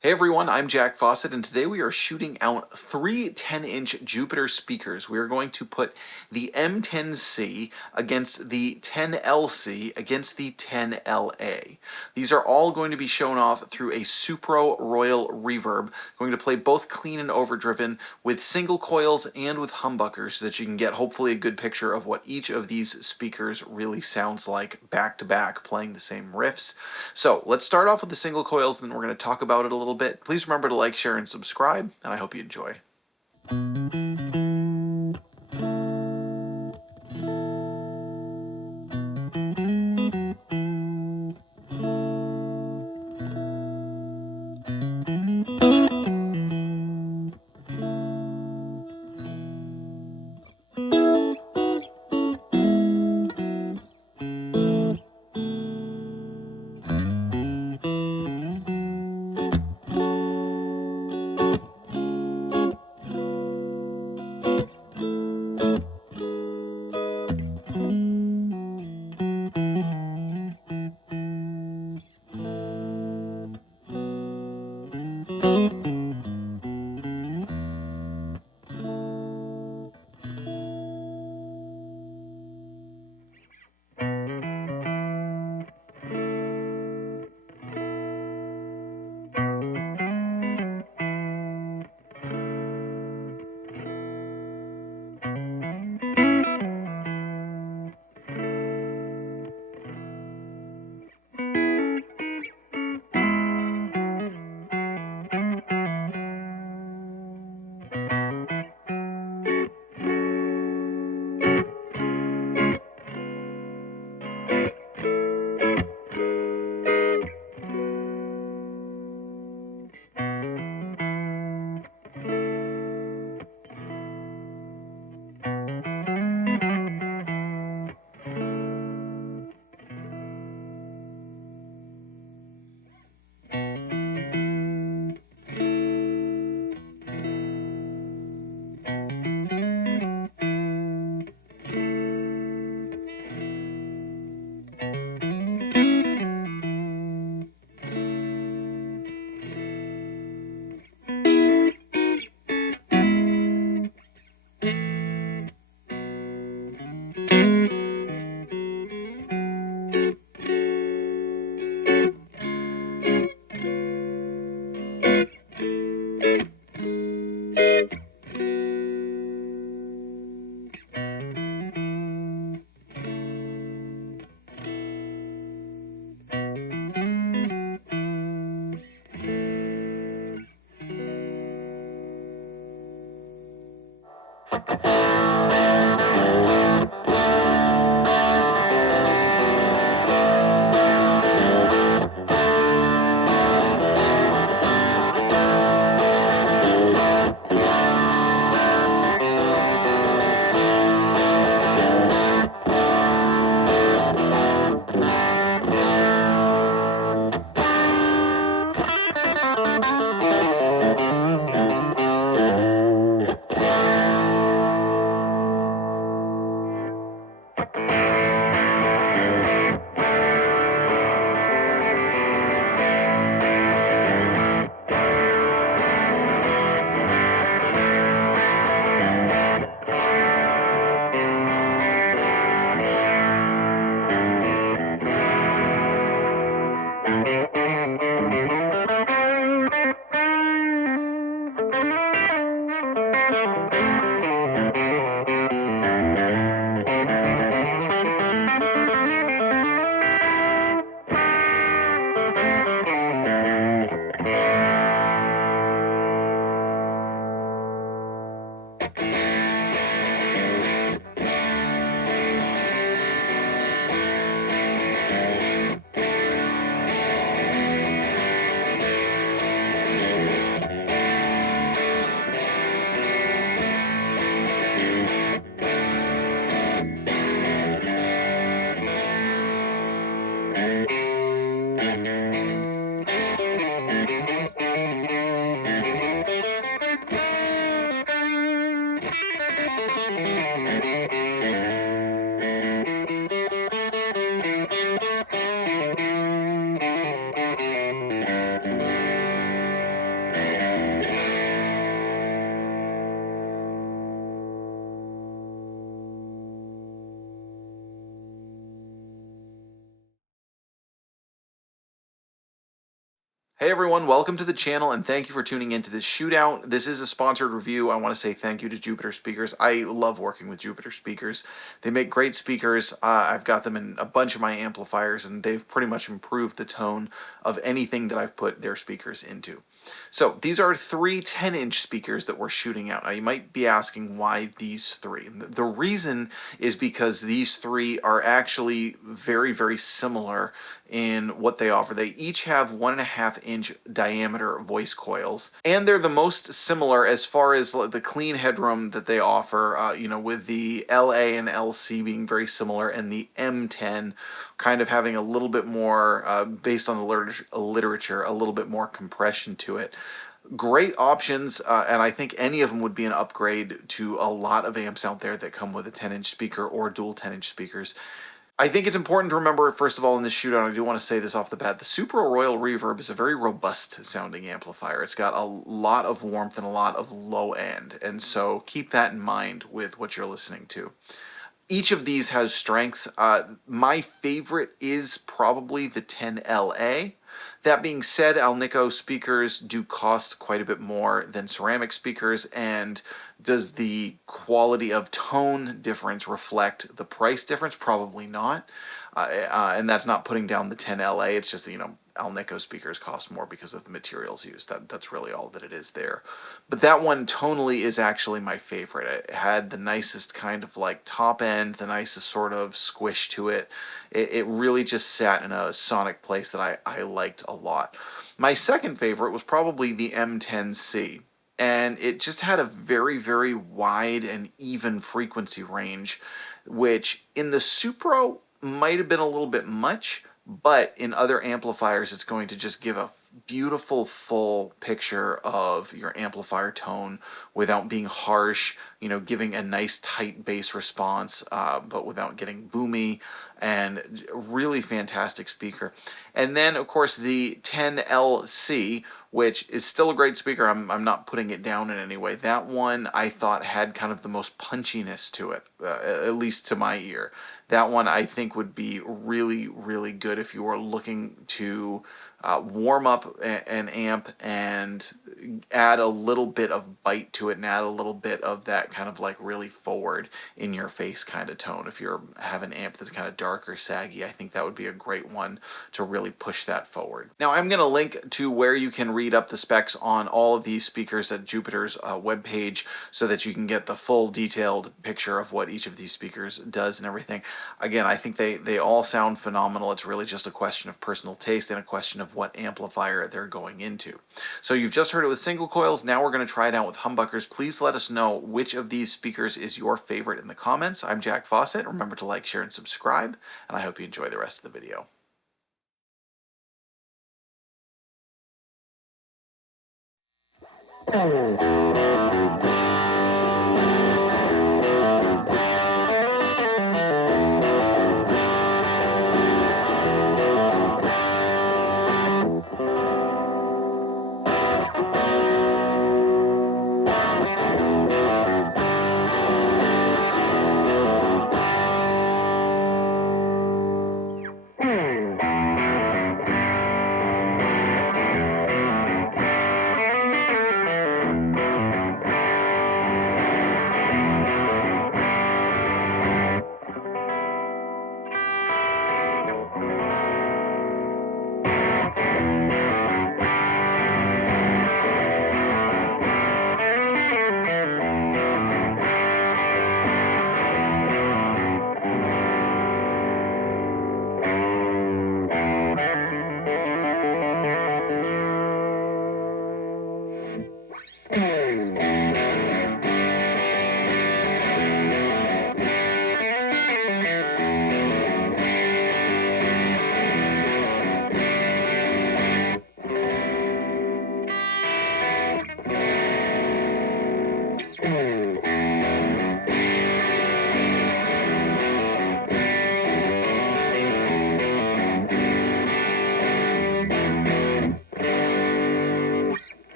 Hey everyone, I'm Jack Fossett, and today we are shooting out three 10-inch Jupiter speakers. We are going to put the M10c against the 10LC against the 10LA. These are all going to be shown off through a Supro Royal Reverb. Going to play both clean and overdriven with single coils and with humbuckers so that you can get hopefully a good picture of what each of these speakers really sounds like back to back playing the same riffs. So let's start off with the single coils, then we're going to talk about it a little bit. Please remember to like, share, and subscribe, and I hope you enjoy. Hey everyone, welcome to the channel and thank you for tuning into this shootout. This is a sponsored review. I want to say thank you to Jupiter Speakers. I love working with Jupiter Speakers. They make great speakers. I've got them in a bunch of my amplifiers and they've pretty much improved the tone of anything that I've put their speakers into. So these are three 10-inch speakers that we're shooting out. Now you might be asking why these three. The reason is because these three are actually very, very similar in what they offer. They each have 1.5-inch diameter voice coils, and they're the most similar as far as the clean headroom that they offer, with the LA and LC being very similar and the M10 kind of having a little bit more, based on the literature, a little bit more compression to it. Great options, and I think any of them would be an upgrade to a lot of amps out there that come with a 10-inch speaker or dual 10-inch speakers. I think it's important to remember, first of all, in this shootout, I do want to say this off the bat, the Super Royal Reverb is a very robust sounding amplifier. It's got a lot of warmth and a lot of low end, and so keep that in mind with what you're listening to. Each of these has strengths. My favorite is probably the 10LA. That being said, Alnico speakers do cost quite a bit more than ceramic speakers, and does the quality of tone difference reflect the price difference? Probably not. And that's not putting down the 10LA, it's just, Alnico speakers cost more because of the materials used. That's really all that it is there. But that one tonally is actually my favorite. It had the nicest kind of like top end, the nicest sort of squish to it. It really just sat in a sonic place that I liked a lot. My second favorite was probably the M10c. And it just had a very, very wide and even frequency range, which in the Supro might have been a little bit much, but in other amplifiers it's going to just give a beautiful full picture of your amplifier tone without being harsh, giving a nice tight bass response, but without getting boomy, and really fantastic speaker. And then of course the 10LC, which is still a great speaker. I'm not putting it down in any way. That one I thought had kind of the most punchiness to it, at least to my ear. That one I think would be really, really good if you were looking to warm up an amp and add a little bit of bite to it and add a little bit of that kind of like really forward in your face kind of tone. If you have an amp that's kind of dark or saggy, I think that would be a great one to really push that forward. Now I'm going to link to where you can read up the specs on all of these speakers at Jupiter's webpage so that you can get the full detailed picture of what each of these speakers does and everything. Again, I think they all sound phenomenal. It's really just a question of personal taste and a question of what amplifier they're going into. So you've just heard it with single coils. Now we're going to try it out with humbuckers. Please let us know which of these speakers is your favorite in the comments. I'm Jack Fossett. Remember to like, share, and subscribe, and I hope you enjoy the rest of the video.